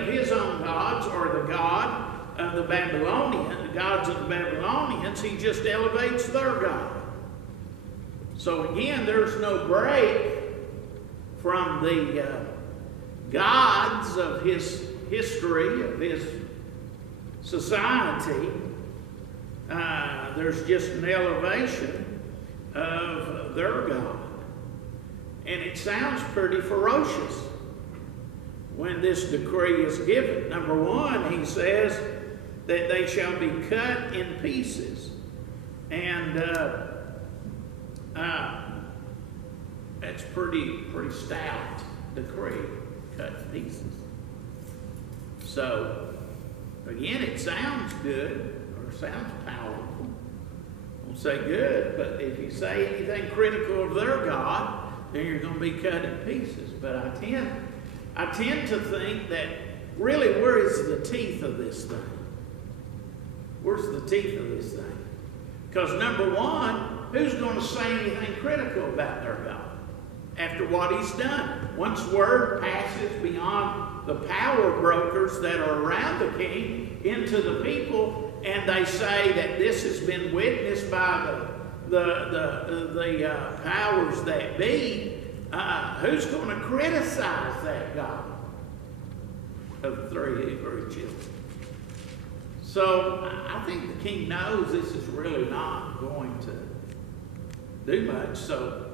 of his own gods or the god of the gods of the Babylonians, he just elevates their God. So again, there's no break from the gods of his history, of his society. There's just an elevation of their God. And it sounds pretty ferocious when this decree is given. Number one, he says that they shall be cut in pieces. And that's pretty stout decree, cut in pieces. So, again, it sounds good, or sounds powerful. I won't say good, but if you say anything critical of their God, then you're going to be cut in pieces. But I tend to think that really, where is the teeth of this thing? Where's the teeth of this thing? Because number one, who's going to say anything critical about their God after what he's done? Once word passes beyond the power brokers that are around the king into the people, and they say that this has been witnessed by the powers that be, who's going to criticize that God of the three Hebrew children? So I think the king knows this is really not going to do much. So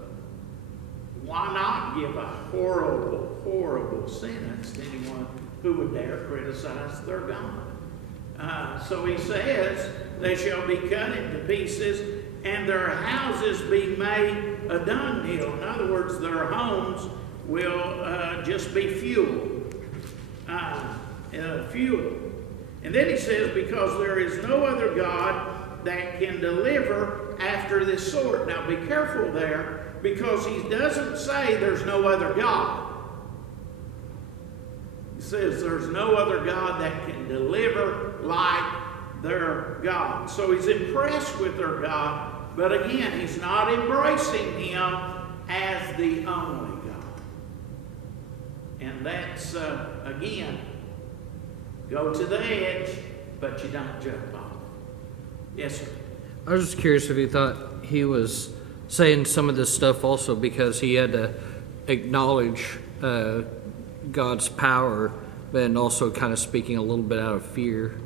why not give a horrible, horrible sentence to anyone who would dare criticize their God? So he says, they shall be cut into pieces, and their houses be made a dunghill. In other words, their homes will just be fuel. Fuel. And then he says, because there is no other God that can deliver after this sort. Now be careful there, because he doesn't say there's no other God. He says there's no other God that can deliver like their God. So he's impressed with their God, but again, he's not embracing him as the only God. And that's, again, go to the edge, but you don't jump off. Yes, sir. I was just curious if you thought he was saying some of this stuff also because he had to acknowledge God's power, but also kind of speaking a little bit out of fear.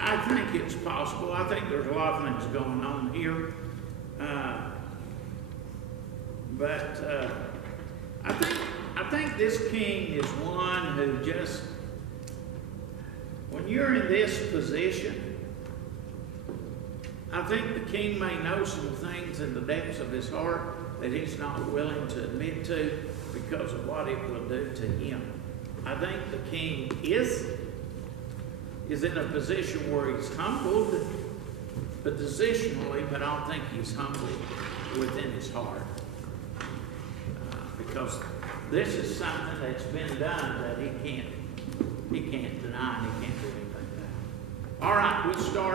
I think it's possible. I think there's a lot of things going on here. But I think this king is one who just, when you're in this position, I think the king may know some things in the depths of his heart that he's not willing to admit to because of what it will do to him. I think the king is in a position where he's humbled positionally, but I don't think he's humbled within his heart. Because this is something that's been done that he can't deny, and he can't do anything about it. All right, we'll start.